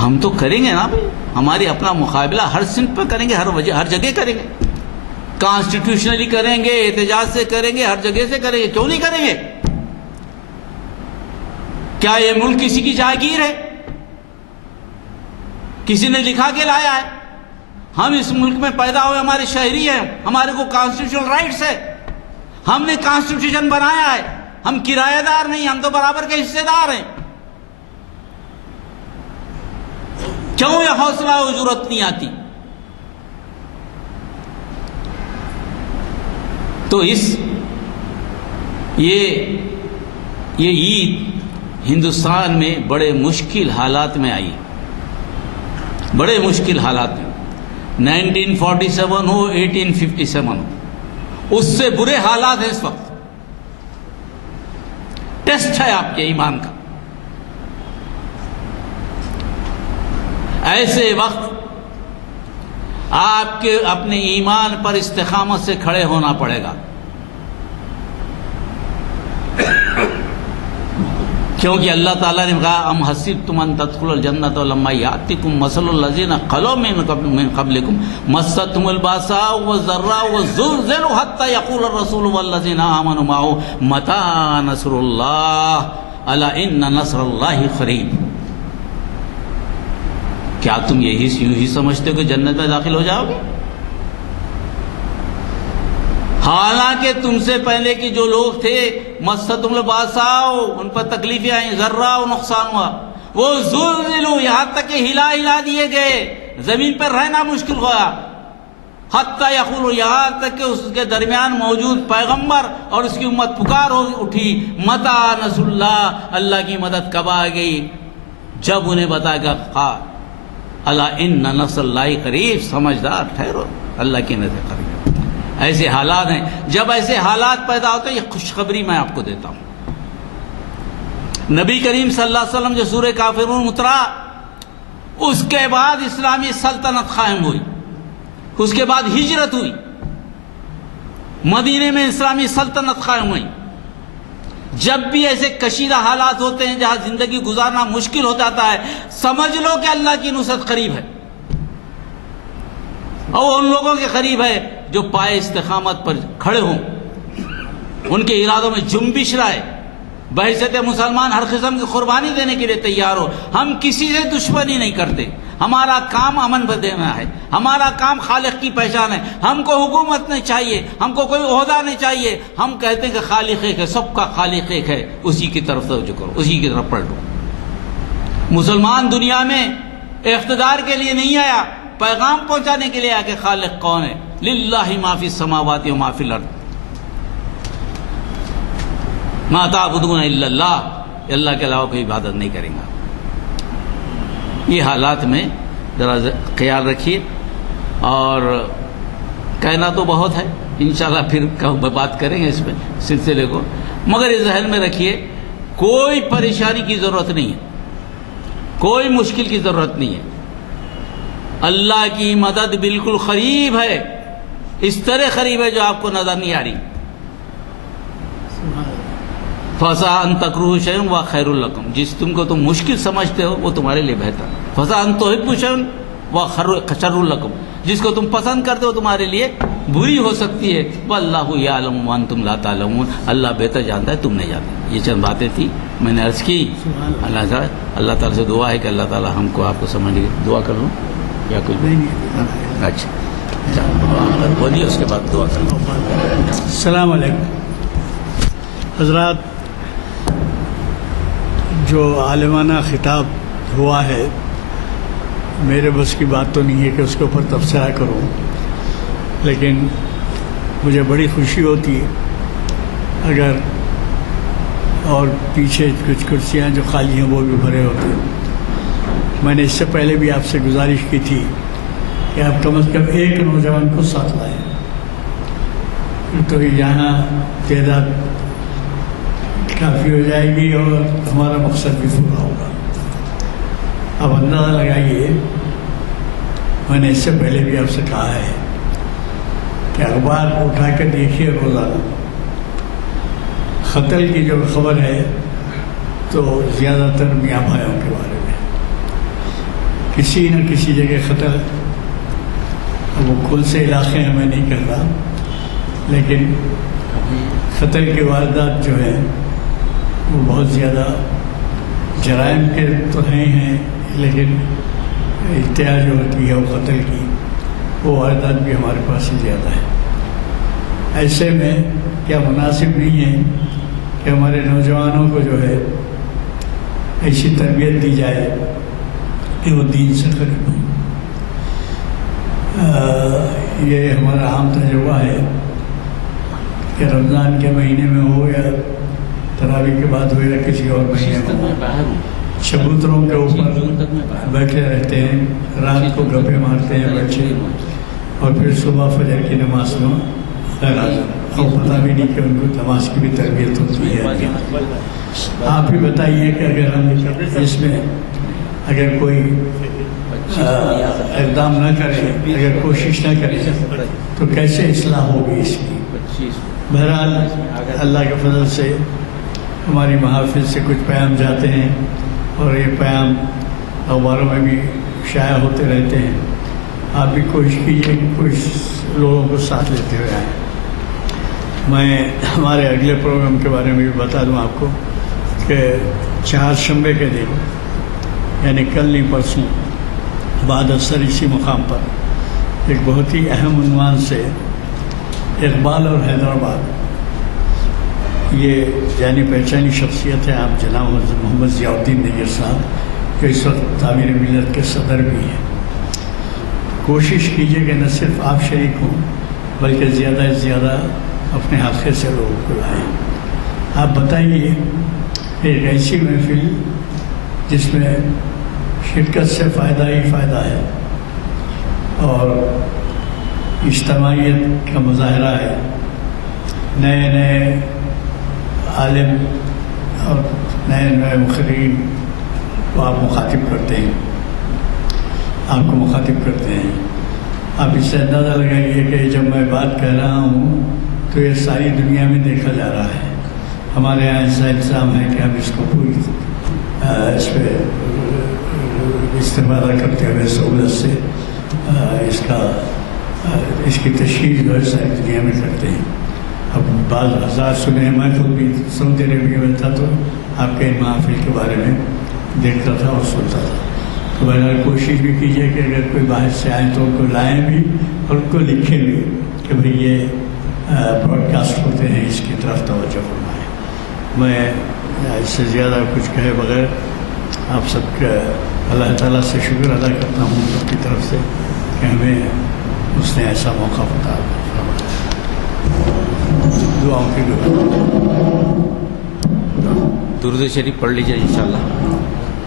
ہم تو کریں گے نا بھائی، ہماری اپنا مقابلہ ہر صنف پہ کریں گے، ہر جگہ کریں گے، کانسٹیٹیوشنلی کریں گے، احتجاج سے کریں گے، ہر جگہ سے کریں گے، کیوں نہیں کریں گے؟ کیا یہ ملک کسی کی جاگیر ہے؟ کسی نے لکھا کے لایا ہے؟ ہم اس ملک میں پیدا ہوئے، ہمارے شہری ہیں، ہمارے کو کانسٹیٹیوشنل رائٹس ہے، ہم نے کانسٹیٹیوشن بنایا ہے، ہم کرایہ دار نہیں، ہم تو برابر کے حصے دار ہیں۔ کیوں یہ حوصلہ و جرأت نہیں آتی؟ تو یہ عید ہندوستان میں بڑے مشکل حالات میں آئی، بڑے مشکل حالات میں، 1947 ہو 1857 ہو، اس سے برے حالات ہیں اس وقت۔ ٹیسٹ ہے آپ کے ایمان کا۔ ایسے وقت آپ کے اپنے ایمان پر استقامت سے کھڑے ہونا پڑے گا، کیونکہ اللہ تعالیٰ نے کہا ام حسبتم ان تدخلوا الجنۃ ولما یأتکم مثل الذین خلوا من قبلکم مستهم البأساء والضراء وزلزلوا حتى یقول الرسول والذین آمنوا معه متى نصر اللہ الا ان نصر اللہ قریب۔ کیا تم یوں ہی سمجھتے ہو کہ جنت میں داخل ہو جاؤ گے؟ حالانکہ تم سے پہلے کی جو لوگ تھے مستهم البأساء، ان پر تکلیفیں آئیں، ضراء نقصان ہوا، وہ زلزلوا، یہاں تک کہ ہلا دیے گئے، زمین پر رہنا مشکل ہوا، حتی یقول، یہاں تک کہ اس کے درمیان موجود پیغمبر اور اس کی امت پکار ہو اٹھی متی نصر اللہ، اللہ کی مدد کب آ گئی؟ جب انہیں بتایا کہ الا ان نصر اللہ قریب، سمجھدار ٹھہرو، اللہ کی نصرت قریب۔ ایسے حالات ہیں، جب ایسے حالات پیدا ہوتے ہیں، یہ خوشخبری میں آپ کو دیتا ہوں۔ نبی کریم صلی اللہ علیہ وسلم جو سورہ کافرون اترا، اس کے بعد اسلامی سلطنت قائم ہوئی، اس کے بعد ہجرت ہوئی، مدینے میں اسلامی سلطنت قائم ہوئی۔ جب بھی ایسے کشیدہ حالات ہوتے ہیں جہاں زندگی گزارنا مشکل ہو جاتا ہے، سمجھ لو کہ اللہ کی نصرت قریب ہے، اور ان لوگوں کے قریب ہے جو پائے استقامت پر کھڑے ہوں، ان کے ارادوں میں جنبش رہے، بحیثیت مسلمان ہر قسم کی قربانی دینے کے لیے تیار ہو۔ ہم کسی سے دشمنی نہیں کرتے، ہمارا کام امن پر دینا ہے، ہمارا کام خالق کی پہچان ہے۔ ہم کو حکومت نہیں چاہیے، ہم کو کوئی عہدہ نہیں چاہیے، ہم کہتے ہیں کہ خالق ایک ہے، سب کا خالق ایک ہے، اسی کی طرف توجہ کرو، اسی کی طرف پلٹو۔ مسلمان دنیا میں اقتدار کے لیے نہیں آیا، پیغام پہنچانے کے لیے آیا کہ خالق کون ہے۔ للہ ما فی السماوات و ما فی الارض ما تعبدون الا اللہ، اللہ کے علاوہ کوئی عبادت نہیں کریں گا۔ یہ حالات میں ذرا خیال رکھیے، اور کہنا تو بہت ہے، انشاءاللہ پھر بات کریں گے اس پہ سلسلے کو، مگر یہ ذہن میں رکھیے کوئی پریشانی کی ضرورت نہیں ہے، کوئی مشکل کی ضرورت نہیں ہے، اللہ کی مدد بالکل قریب ہے، اس طرح قریب ہے جو آپ کو نظر نہیں آ رہی۔ فَعَسَىٰ أَن تَكْرَهُوا شَيْئًا وَهُوَ خَيْرٌ لَكُمْ، جس تم کو تم مشکل سمجھتے ہو وہ تمہارے لیے بہتر ہے. فَعَسَىٰ أَن تُحِبُّوا شَيْئًا وَهُوَ شَرٌّ لَكُمْ، جس کو تم پسند کرتے ہو تمہارے لیے بری ہو سکتی ہے. وَاللَّهُ يَعْلَمُ وَأَنتُمْ لَا تَعْلَمُونَ، اللہ بہتر جانتا ہے تم نہیں جانتے. یہ چند باتیں تھی میں نے عرض کی. اللہ تعالیٰ سے دعا ہے کہ اللہ تعالیٰ ہم کو آپ کو سمجھنے کی دعا کر لوں یا کچھ نہیں. اچھا بولیے اس کے بعد دعا کر لوں. السلام علیکم حضرات. جو عالمانہ خطاب ہوا ہے میرے بس کی بات تو نہیں ہے کہ اس کے اوپر تبصرہ کروں، لیکن مجھے بڑی خوشی ہوتی ہے اگر اور پیچھے کچھ کرسیاں جو خالی ہیں وہ بھی بھرے ہوتے ہیں. میں نے اس سے پہلے بھی آپ سے گزارش کی تھی کہ آپ کم از کم ایک نوجوان کو ساتھ لائیں تو یہاں تعداد کافی ہو جائے گی اور ہمارا مقصد بھی پورا ہوگا. اب اندازہ لگائیے، میں نے اس سے پہلے بھی آپ سے کہا ہے کہ اخبار اٹھا کے دیکھیے روزانہ قتل کی جو خبر ہے تو زیادہ تر میاں بھائیوں کے بارے میں کسی نہ کسی جگہ قتل. وہ کون سے علاقے ہیں میں نہیں کہتا، لیکن قتل کی واردات جو ہے وہ بہت زیادہ جرائم کے تو ہیں لیکن ارتعا جو ہوتی ہے وہ قتل کی وہ واردات بھی ہمارے پاس ہی زیادہ ہے. ایسے میں کیا مناسب نہیں ہے کہ ہمارے نوجوانوں کو جو ہے ایسی تربیت دی جائے کہ وہ دین سے قریب ہوں. یہ ہمارا عام تجربہ ہے کہ رمضان کے مہینے میں ہو یا تراویح کے بعد ہو یا کسی اور مہینے میں ہو، چبوتروں کے اوپر بیٹھے رہتے ہیں، رات کو گپے مارتے ہیں بچے، اور پھر صبح فجر کی نماز میں غیر حاضر، اور پتہ بھی نہیں کہ ان کو نماز کی بھی تربیت ہوتی ہے. آپ ہی بتائیے کہ اگر ہم اس میں اگر کوئی اقدام نہ کرے، اگر کوشش نہ کرے تو کیسے اصلاح ہوگی اس کی. بہرحال اللہ کے فضل سے ہماری محافظ سے کچھ پیام جاتے ہیں اور یہ پیام اخباروں میں بھی شائع ہوتے رہتے ہیں. آپ بھی کوشش کیجیے کہ کچھ لوگوں کو ساتھ لیتے ہوئے آئیں. میں ہمارے اگلے پروگرام کے بارے میں بھی بتا دوں آپ کو کہ چہارشنبے کے دن یعنی کل نہیں پرسوں بعد اثر اسی مقام پر ایک بہت ہی اہم عنوان سے اقبال اور حیدرآباد، یہ جانی پہچانی شخصیت ہے آپ جناب محمد ضیاء الدین نیر صاحب جو اس وقت تعمیر ملت کے صدر بھی ہیں. کوشش کیجیے کہ نہ صرف آپ شریک ہوں بلکہ زیادہ سے زیادہ اپنے حلقے سے لوگوں کو لائیں. آپ بتائیے ایک ایسی محفل جس میں شرکت سے فائدہ ہی فائدہ ہے اور اجتماعیت کا مظاہرہ ہے، نئے نئے عالم اور نئے مقررین کو آپ مخاطب کرتے ہیں، آپ کو مخاطب کرتے ہیں. آپ اس سے اندازہ لگائیے کہ جب میں بات کہہ رہا ہوں تو یہ ساری دنیا میں دیکھا جا رہا ہے. ہمارے یہاں ایسا انتظام ہے کہ ہم اس کو پوری اس پہ استفادہ کرتے ہوئے سہولت سے اس کی تشہیر جو ہے ساری دنیا میں کرتے ہیں. اب بعض ہزار سنے ہیں، میں خود بھی سعودی عربیہ میں تھا تو آپ کے ان محافل کے بارے میں دیکھتا تھا اور سنتا تھا. تو بہرحال کوشش بھی کیجیے کہ اگر کوئی باہر سے آئیں تو ان کو لائیں بھی اور ان کو لکھیں بھی کہ بھئی یہ براڈ کاسٹ ہوتے ہیں، اس کی طرف توجہ فرمائیں. میں اس سے زیادہ کچھ کہے بغیر آپ سب کا اللہ تعالیٰ سے شکر ادا کرتا ہوں سب کی طرف سے کہ ہمیں اس نے ایسا موقع بتا دعاؤں کی درود شریف پڑھ لیجیے انشاءاللہ.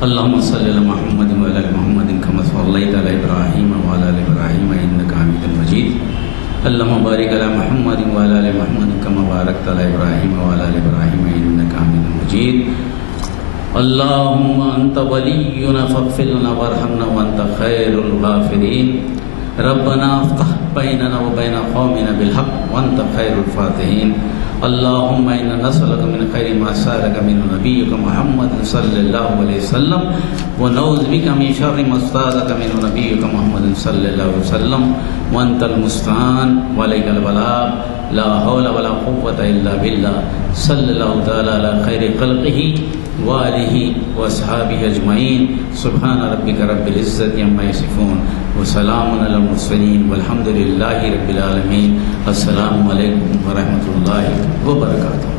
اللہم صلی علی محمد و علی محمد کما صلیت علی ابراہیم و علی ابراہیم انک حمید مجید. اللہم بارک علی محمد و علی محمد کما بارکت علی ابراہیم و علی ابراہیم انک حمید مجید. اللہم انت ولینا فاغفر لنا وارحمنا وانت خیر الغافرین. ربنا افتح بیننا و بین قومنا بالحق وانت خیر الفاتحین. اللهم إنا نسألك من خير ما سألك منه نبيك محمد صلى الله عليه وسلم ونعوذ بك من شر ما استعاذك منه نبيك محمد صلى الله عليه وسلم وأنت المستعان وعليك البلاغ لا حول ولا قوة إلا بالله صلى الله تعالى على خير خلقه وآله وأصحابه أجمعين سبحان ربك رب العزة عما يصفون وسلام على المرسلين والحمد لله رب العالمين السلام علیکم ورحمۃ اللہ وبرکاتہ.